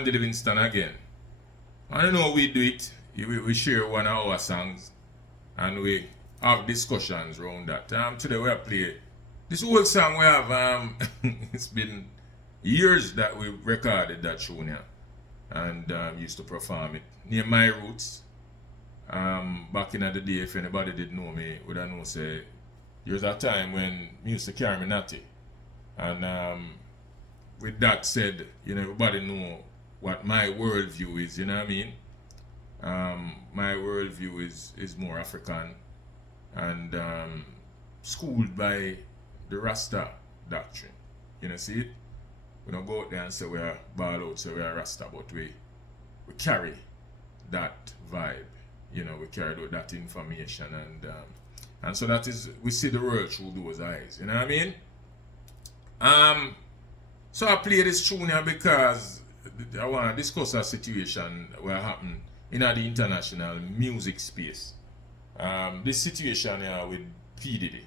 Andy Livingston again. I don't know how we do it. We share one of our songs and we have discussions around that. Today we have played this old song we have. It's been years that we recorded that tune here and used to perform it. Near My Roots. Back in the day, if anybody did know me, would I know say there's a time when me used to carry me natty. And with that said, you know, everybody know what my worldview is, you know what I mean? My worldview is more African and schooled by the Rasta doctrine. You know, see it? We don't go out there and say we are ball out, so we are Rasta, but we carry that vibe. You know, we carry that information and so that is, we see the world through those eyes, you know what I mean? So I play this tune here because I want to discuss a situation where happened in the international music space. This situation here with P. Diddy.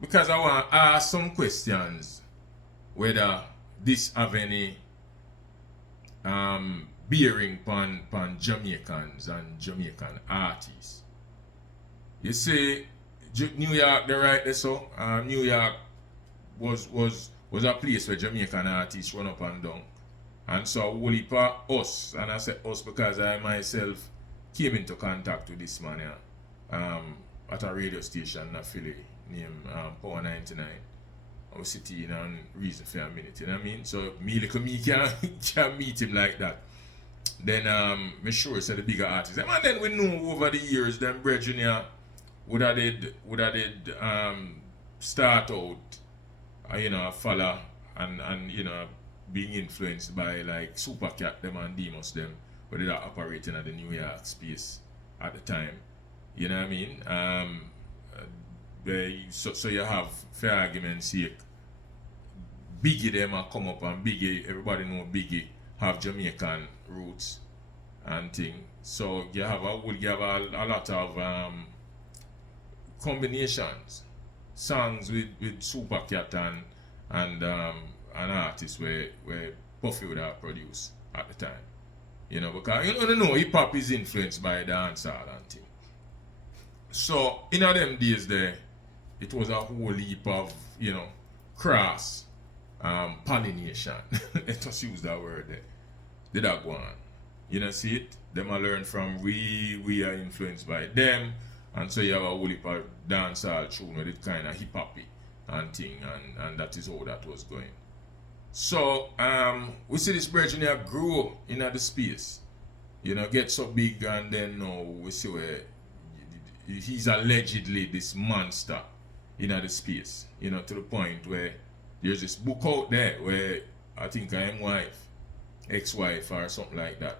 Because I want to ask some questions whether this have any bearing upon Jamaicans and Jamaican artists. You see, New York, they right there so. New York was a place where Jamaican artists run up and down. And so a whole heap of us, and I say us because I myself came into contact with this man here at a radio station in Philly named Power 99. I was sitting and reason for a minute, you know what I mean? So me can meet him like that. Then me sure say the bigger artists. And then we know over the years them brethren here would have did start out you know, follow and you know being influenced by like Supercat them and Demos them, but they are operating at the New York space at the time. You know what I mean? So you have, for argument's sake, Biggie them a come up and Biggie, everybody know Biggie have Jamaican roots and thing. So you have a lot of combinations, songs with Supercat and an artist where Puffy would have produced at the time. You know, because you don't know hip hop is influenced by dancehall and thing. So in them days there, it was a whole heap of, you know, cross pollination. Let's just use that word there. Did that go on? You know, see it? Them I learn from we are influenced by them, and so you have a whole heap of dancehall tune with it kind of hip hoppy and thing, and that is how that was going. So we see this bridge here grow in the space, you know, get so big, and then now we see where he's allegedly this monster in the space, you know, to the point where there's this book out there where I think ex-wife or something like that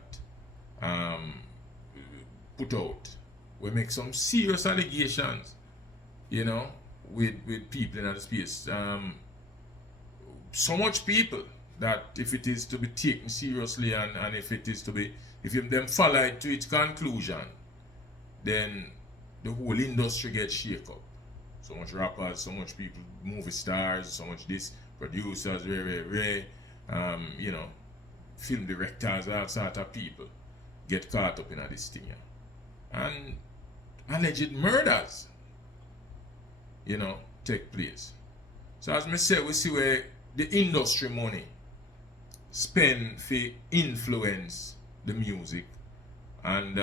put out. We make some serious allegations, you know, with people in the space. So much people that if it is to be taken seriously and if it is to be, if them follow it to its conclusion, then the whole industry gets shake up. So much rappers, so much people, movie stars, so much this, producers, you know, film directors, all sort of people get caught up in this thing here. And alleged murders, you know, take place. So as I said, we see where the industry money spend for influence the music, and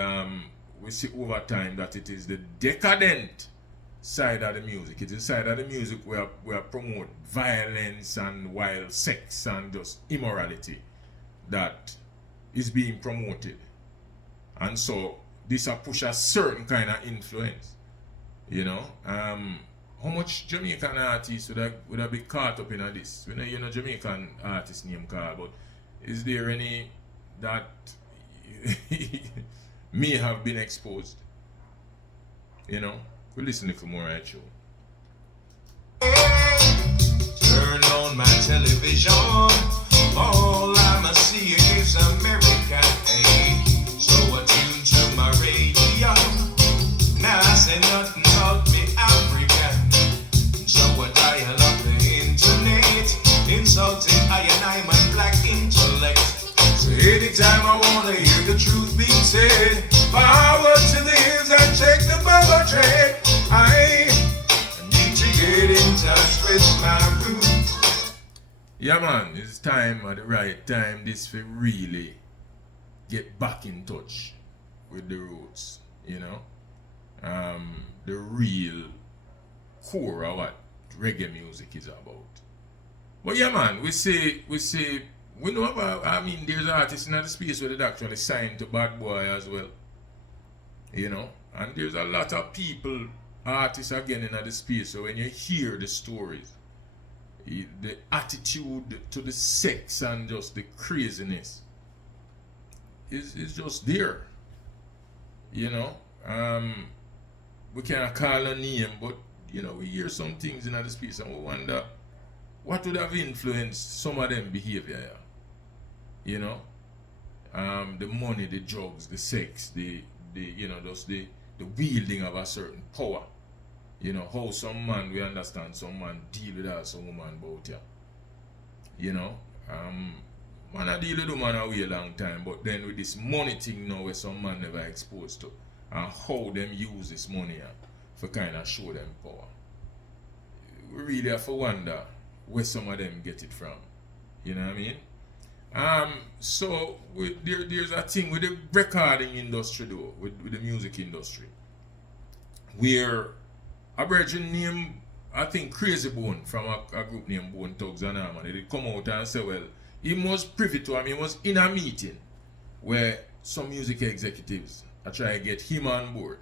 we see over time that it is the decadent side of the music. It is the side of the music where promote violence and wild sex and just immorality that is being promoted. And so this a push a certain kind of influence, you know. How much Jamaican artists would have been caught up in this? We know you know Jamaican artist name called, but is there any that may have been exposed? You know, we'll listen to more right show. Turn on my television, all I'ma see is America. Hey, so I tune to my radio. Now I say nothing about me African. So I dial up the internet, insulting I and I'm a black intellect. Anytime I wanna hear the truth being said, power to the hills and check the bubble tread. I need to get in touch with my roots. Yeah, man, it's time at the right time this for really get back in touch with the roots, you know? The real core of what reggae music is about. But yeah, man, we know about, I mean, there's artists in the space where they actually signed to Bad Boy as well, you know? And there's a lot of people, artists again in the space, so when you hear the stories, the attitude to the sex and just the craziness is just there, you know? We can't call a name, but you know, we hear some things in the space and we wonder what would have influenced some of them behavior, you know? The money, the drugs, the sex, the you know, just the wielding of a certain power. You know, how some man, we understand some man deal with us, some woman about ya. You know, man I deal with woman a way long time, but then with this money thing now where some man never exposed to, and how them use this money for kind of show them power. We really have to wonder where some of them get it from. You know what I mean? So there's a thing with the recording industry though, with the music industry, where a virgin named, I think, Crazy Bone from a group named Bone Thugs and Harmony, they come out and say, well, he was privy to him, he was in a meeting where some music executives are trying to get him on board.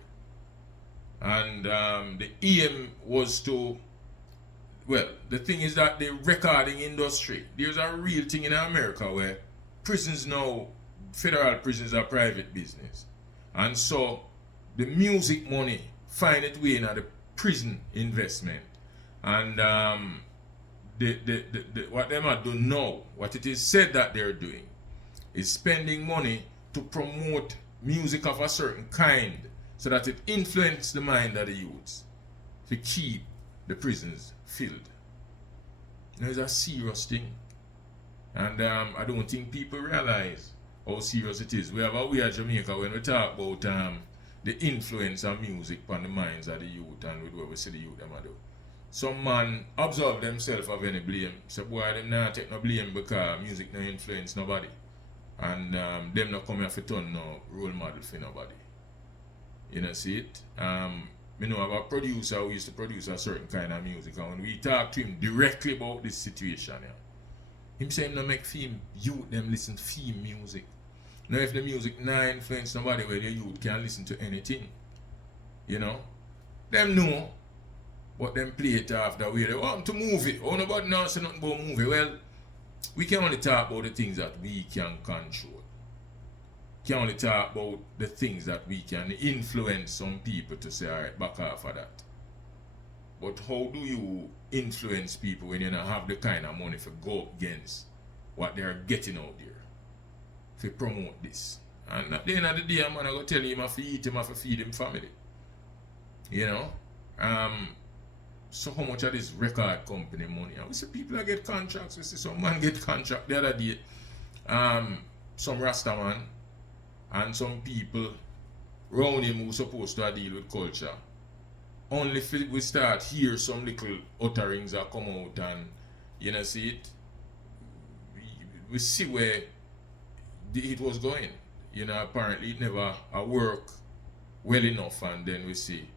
And the aim was to, well, the thing is that the recording industry, there's a real thing in America where prisons now, federal prisons are private business. And so the music money find its way into the prison investment. And what them are doing now, what it is said that they're doing, is spending money to promote music of a certain kind so that it influences the mind of the youths to keep the prisons filled. Now, it's a serious thing. And I don't think people realize how serious it is. We have a way at Jamaica when we talk about the influence of music on the minds of the youth and with what we see the youth them do. Some man absolve themselves of any blame. So boy, them not take no blame because music no influence nobody. And them not come here for turn no role model for nobody. You know, see it? Me know of a producer who used to produce a certain kind of music, and when we talk to him directly about this situation, him say him no make youth them listen to theme music. Now if the music not influence nobody where the youth can listen to anything, you know, them know, but them play it off the way they want to move it. Oh, nobody now say nothing about movie. Well, we can only talk about the things that we can control. Can only talk about the things that we can influence some people to say, alright, back off of that. But how do you influence people when you don't have the kind of money to go against what they're getting out there? To promote this. And at the end of the day, man, I go tell him I have to eat him, I have to feed him family. You know? So how much of this record company money? And we see people that get contracts. We see some man get contract the other day. Some Rasta man and some people around him who supposed to deal with culture. Only if we start hear some little utterings that come out and you know see it, we see where it was going. You know, apparently it never work well enough, and then we see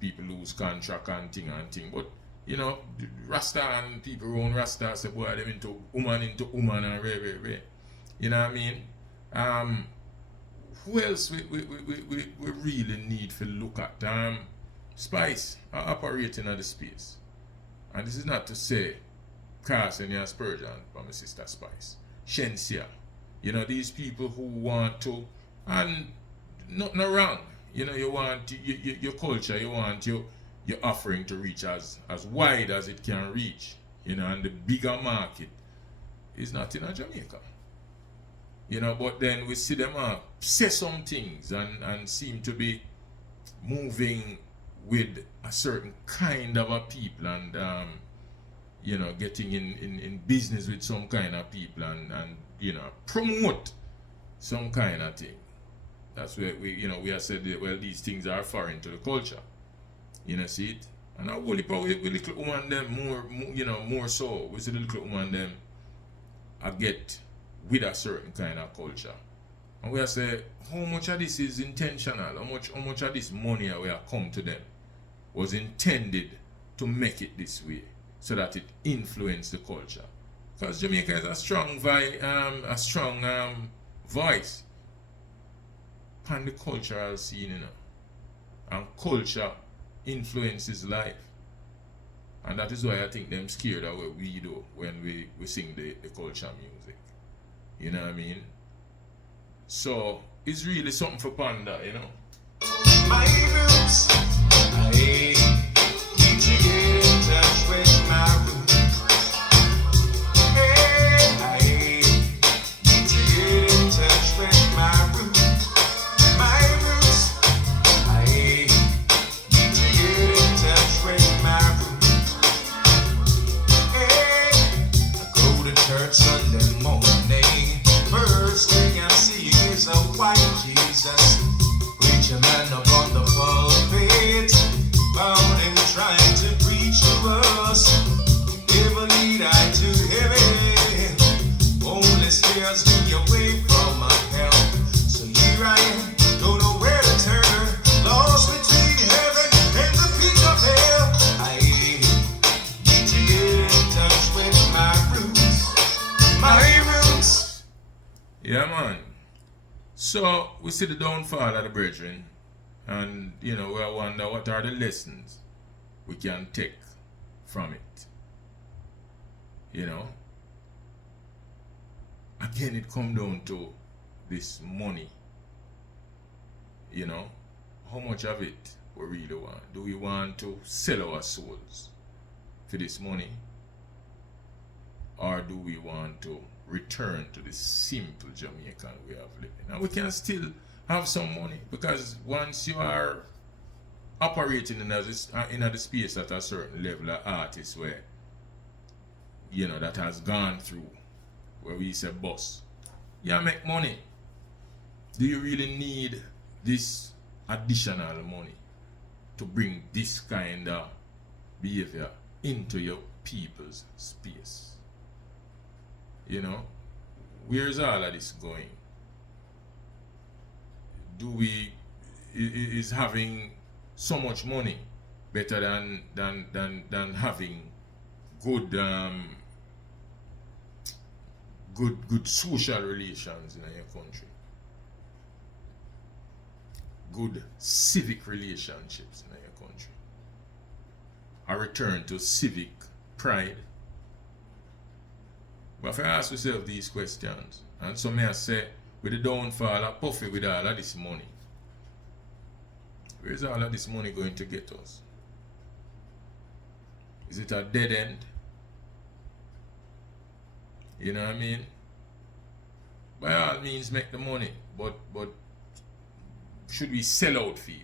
people lose contract and thing. But you know, Rasta and people around Rasta say, boy, them into woman and re. You know what I mean? Who else we really need to look at? Spice are operating at the space. And this is not to say Carson and Spurgeon from my sister Spice. Shensia. You know, these people who want to, and nothing wrong. You know, you want your culture, you want your offering to reach as wide as it can reach. You know, and the bigger market is not in Jamaica. You know, but then we see them say some things and seem to be moving with a certain kind of a people and you know, getting in business with some kind of people and you know, promote some kind of thing. That's where we have said that, well, these things are foreign to the culture. You know, see it? And I will probably with little woman them more so. We see the little woman them I get with a certain kind of culture. And we say how much of this is intentional, how much of this money we have come to them was intended to make it this way so that it influenced the culture. Because Jamaica is a strong voice on the cultural scene, you know. And culture influences life. And that is why I think them scared of what we do when we sing the culture music. You know what I mean? So it's really something for ponder, you know. My roots, I need to get in touch with my roots. Hey, I need to get in touch with my roots. My roots, I need to get in touch with my roots. Hey, I go to church Sunday morning. First thing I see is a white Jesus. Preacher man up on the pulpit, bound and trying to preach to us. Never lead I to heaven, only steers me away from my hell. So here I am, don't know where to turn, lost between heaven and the peak of hell. I need to get in touch with my roots, my roots. Yeah, man. So we see the downfall of the brethren, and we wonder what are the lessons we can take from it. Again, it comes down to this money. How much of it we really want? Do we want to sell our souls for this money, or do we want to return to the simple Jamaican way of living? And we can still have some money, because once you are operating in the space at a certain level of artists where that has gone through, where we say boss, make money. Do you really need this additional money to bring this kind of behavior into your people's space? Where's all of this going? Is having so much money better than having good social relations in your country? Good civic relationships in your country? A return to civic pride? But if I ask yourself these questions, and some may say, with the downfall of Puffy with all of this money, where is all of this money going to get us? Is it a dead end? You know what I mean? By all means, make the money, but should we sell out for it?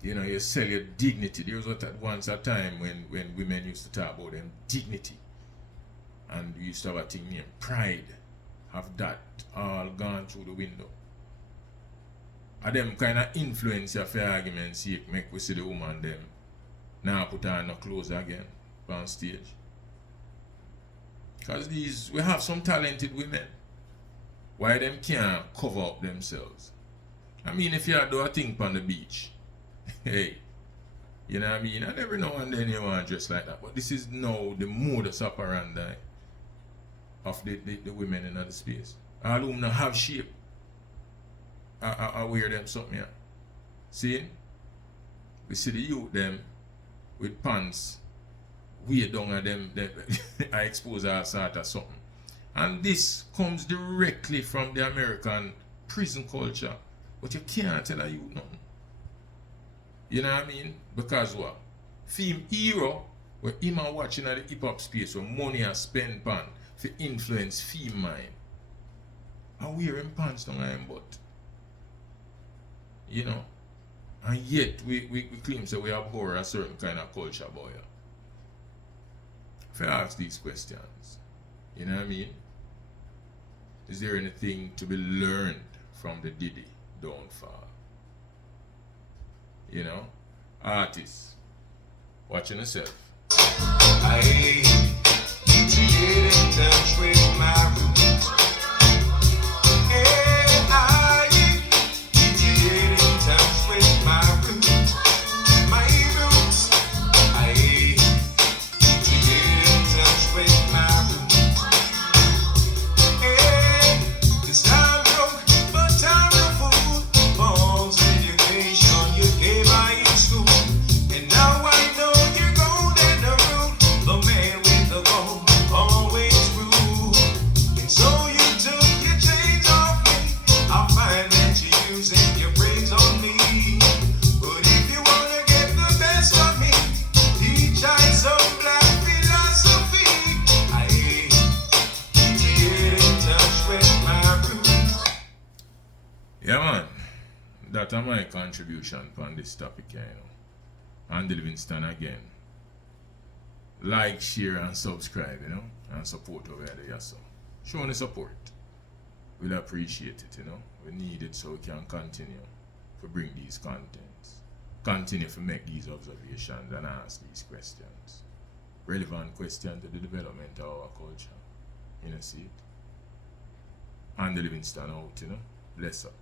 You sell your dignity. There was once a time when women used to talk about them dignity, and we used to have a thing named pride. Have that all gone through the window? And them kind of influence you for argument's sake, make we see the woman them now put on no clothes again on stage. Because we have some talented women. Why them can't cover up themselves? I mean, if you do a thing on the beach, hey, you know what I mean? And every now and then you want to dress like that. But this is now the modus operandi of the women in the space. All whom not have shape, I wear them something here. See? We see the youth them with pants way down at them I expose all sort of something. And this comes directly from the American prison culture. But you can't tell a youth nothing. You know what I mean? Because what? Film hero, where him are watching at the hip hop space where money are spent on for influence film mind. And wearing pants down on him butt. And yet we claim that we abhor a certain kind of culture boy. If I ask these questions, you know what I mean? Is there anything to be learned from the Diddy downfall? You know? Artists, watching yourself. I need to get in touch with my roots. Hey, I need to get in touch with my roots. My roots. I need to get in touch with my roots. Hey, it's time broke, but time no fool. False education you gave I in school. And now I know you're golden the rule. The man with the gold always rule. And so you took your chains off me. I find that you're using your brains on me. But if you wanna get the best of me, teach I some black philosophy. I need to get in touch with my roots. Yeah, man. That's my contribution on this topic, you know. And Livingston again. Like, share, and subscribe, you know, and support over there, so. Show the support. We'll appreciate it, you know. We need it so we can continue to bring these contents. Continue to make these observations and ask these questions. Relevant questions to the development of our culture. You know, see it? And the Livingston out, you know. Bless up.